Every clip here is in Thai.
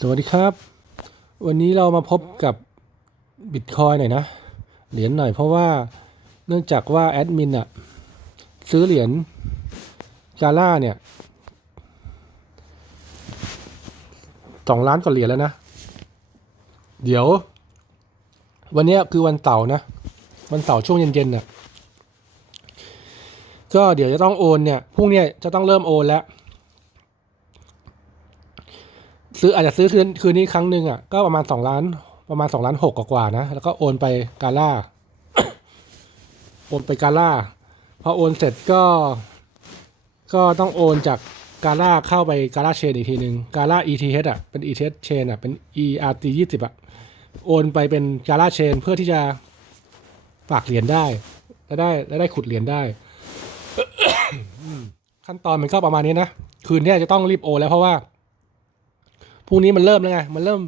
สวัสดีครับ วันนี้เรามาพบกับบิตคอยหน่อยนะ เหรียญหน่อยเพราะว่าเนื่องจากว่าแอดมินอะซื้อเหรียญกาล่าเนี่ยสองล้านกว่าเหรียญแล้วนะ เดี๋ยว วันนี้คือวันเสาร์นะ วันเสาร์ช่วงเย็นๆน่ะก็เดี๋ยวจะต้องโอนเนี่ยพรุ่งนี้จะต้องเริ่มโอนแล้ว ซื้ออาจจะซื้อคืนคืนนี้ครั้งหนึ่งอะก็ประมาณสองล้าน ประมาณสองล้านหกกว่าๆนะ แล้วก็โอนไปกาล่าโอนไปกาล่าพอโอนเสร็จก็ ก็ต้องโอนจากกาล่าเข้าไปกาล่าเชนอีกทีหนึ่งกาล่า ETH อะเป็น ETH เชนอะเป็น ERT ยี่สิบอะโอนไปเป็นกาล่าเชนเพื่อที่จะฝากเหรียญได้ และได้และได้ขุดเหรียญได้ ขั้นตอนมันก็ประมาณนี้นะ คืนเนี้ยจะต้องรีบโอนแล้วเพราะว่า พรุ่งนี้มันเริ่มแล้วไง มันเริ่ม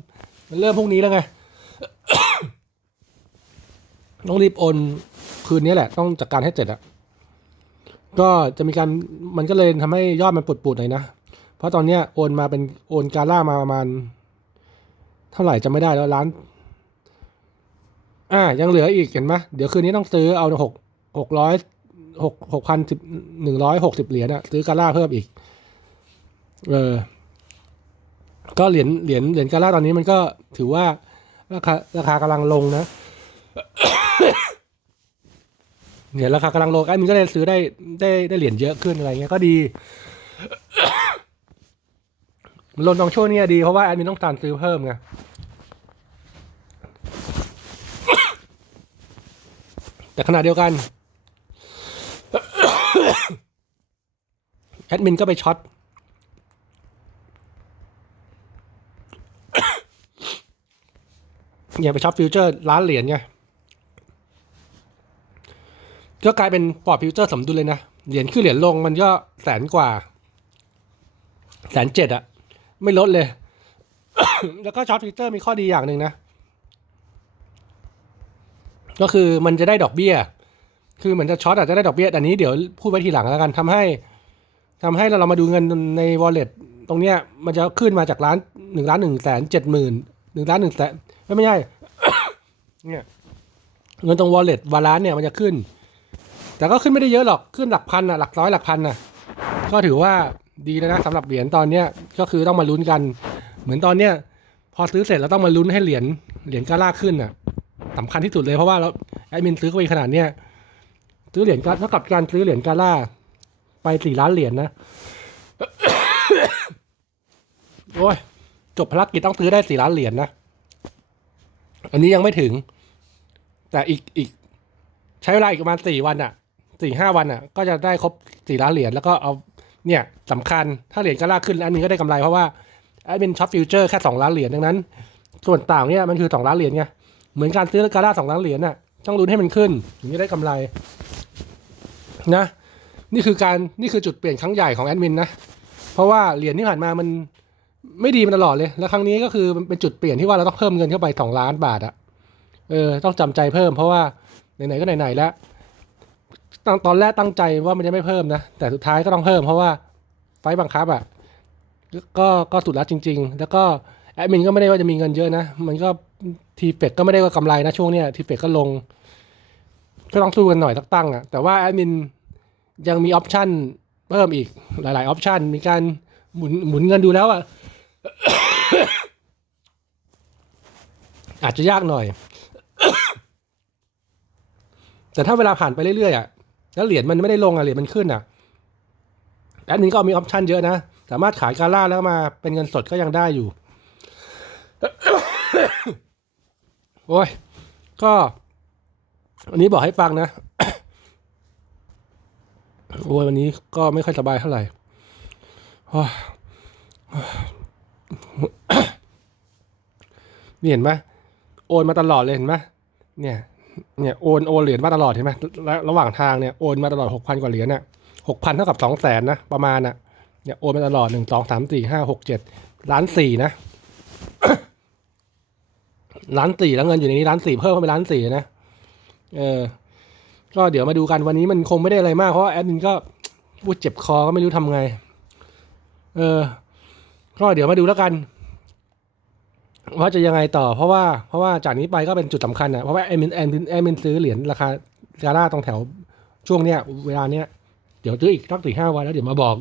มันเริ่มพรุ่งนี้แล้วไง ต้องรีบโอนคืนนี้แหละ ต้องจัดการให้เสร็จอะก็จะมีการมันก็เลยทำให้ยอดมันปุดๆหน่อยนะ เพราะตอนเนี้ยโอนมาเป็นโอนกาล่ามาประมาณ เท่าไหร่จะไม่ได้แล้วล้าน อ่า ยังเหลืออีกเห็นไหมเดี๋ยวคืนนี้ต้องซื้อเอาหกหกร้อยหกหกพันสิบหนึ่งร้อยหกสิบเหรียญอะซื้อกาล่าเพิ่มอีก เออ ก็เหรียญเหรียญเหรียญกาล่าตอนนี้มันก็ถือว่าราคาราคากำลังลงนะเหรียญราคากำลังลงไอ้มันก็เลยซื้อได้ได้ได้เหรียญเยอะขึ้นอะไรเงี้ยก็ดีมันลงตรงช่วงนี้ดีเพราะว่าแอดมินต้องการซื้อเพิ่มไงแต่ขณะเดียวกันแอดมินก็ไปช็อต อย่าไปช็อปฟิวเจอร์ร้านเหรียญไงก็กลายเป็นปอร์ตฟิวเจอร์สมดุลเลยนะ เหรียญคือเหรียญลงมันก็แสนกว่า แสนเจ็ดอะไม่ลดเลย แล้วก็ช็อตฟิวเจอร์มีข้อดีอย่างหนึ่งนะ ก็คือมันจะได้ดอกเบี้ย คือเหมือนจะช็อตอาจจะได้ดอกเบี้ยแต่อันนี้เดี๋ยวพูดไว้ทีหลังแล้วกันทำให้ทำให้เราเรามาดูเงินใน wallet ตตรงเนี้ยมันจะขึ้นมาจากล้านหนึ่งล้านหนึ่งแสนเจ็ดหมื่น นึ่งล้านหนึ่งแสนไม่ไม่ใช่เนี่ยเงินตรง wallet วาลานเนี่ยมันจะขึ้น แต่ก็ขึ้นไม่ได้เยอะหรอกขึ้นหลักพันอะหลักร้อยหลักพันอะก็ถือว่าดีแล้วนะสำหรับเหรียญตอนเนี้ยก็คือต้องมาลุ้นกัน เหมือนตอนเนี้ยพอซื้อเสร็จเราต้องมาลุ้นให้เหรียญเหรียญกาล่าขึ้นอะสำคัญที่สุดเลยเพราะว่าเราแอดมินซื้อเข้าไปขนาดเนี้ยซื้อเหรียญกาเท่ากับการซื้อเหรียญกาล่าไปสี่ล้านเหรียญนะโอ้ย จบภารกิจต้องซื้อได้สี่ล้านเหรียญนะอันนี้ยังไม่ถึง แต่อีกอีก ใช้เวลาอีกประมาณสี่วันอะสี่ห้าวันอะก็จะได้ครบสี่ล้านเหรียญแล้วก็เอาเนี่ยสำคัญถ้าเหรียญกาล่าขึ้นอันนี้ก็ได้กำไรเพราะว่าแอดมินช็อปฟิวเจอร์แค่สองล้านเหรียญดังนั้น ส่วนต่างเนี่ยมันคือสองล้านเหรียญไงเหมือนการซื้อกาล่าสองล้านเหรียญน่ะต้องลุ้นให้มันขึ้นถึงจะได้กำไรนะนี่คือการนี่คือจุดเปลี่ยนครั้งใหญ่ของแอดมินนะ เพราะว่าเหรียญที่ผ่านมามัน ไม่ดีมาตลอดเลย แล้วครั้งนี้ก็คือมันเป็นจุดเปลี่ยนที่ว่าเราต้องเพิ่มเงินเข้าไปสองล้านบาทอะเออต้องจำใจเพิ่มเพราะว่าไหนๆก็ไหนๆแล้วตอนตอนแรกตั้งใจว่ามันจะไม่เพิ่มนะ แต่สุดท้ายก็ต้องเพิ่มเพราะว่าไฟบังคับอะก็ก็สุดแล้วจริง ๆ แล้วก็แอดมินก็ไม่ได้ว่าจะมีเงินเยอะนะ มันก็ทีเฟกก็ไม่ได้ว่ากำไรนะช่วงเนี้ยทีเฟกก็ลง ก็ต้องสู้กันหน่อยสักตั้งอะแต่ว่าแอดมินยังมีออปชันเพิ่มอีกหลายๆออปชันมีการหมุนหมุนเงินดูแล้วอะ อาจจะยากหน่อย แต่ถ้าเวลาผ่านไปเรื่อยๆอะแล้วเหรียญมันไม่ได้ลงอะเหรียญมันขึ้นอะแอดมินก็มีออปชันเยอะนะ สามารถขายการล่าแล้วมาเป็นเงินสดก็ยังได้อยู่ โอ้ย ก็อันนี้บอกให้ฟังนะ โอ้ยวันนี้ก็ไม่ค่อยสบายเท่าไหร่ นี่เห็นไหมโอนมาตลอดเลยเห็นไหมเนี่ย เนี่ยโอนโอนเหรียญมาตลอดเห็นไหมแล้วระหว่างทางเนี่ยโอนมาตลอดหกพันกว่าเหรียญน่ะหกพันเท่ากับสองแสนนะประมาณน่ะ เนี่ยโอนมาตลอดหนึ่งสองสามสี่ห้าหกเจ็ดล้านสี่นะล้านสี่แล้วเงินอยู่ในนี้ล้านสี่เพิ่มเข้าไปล้านสี่นะ เออ ก็เดี๋ยวมาดูกันวันนี้มันคงไม่ได้อะไรมากเพราะแอดมินก็พูดเจ็บคอก็ไม่รู้ทำไง เออ ก็เดี๋ยวมาดูแล้วกัน ว่าจะยังไงต่อ เพราะว่าเพราะว่าจากนี้ไปก็เป็นจุดสำคัญอะเพราะว่าแอมินแอดมินแอมินซื้อเหรียญราคากาล่าตรงแถวช่วงเนี้ย เวลาเนี้ยเดี๋ยวซื้ออีกสักสี่ห้าวันแล้วเดี๋ยวมาบอก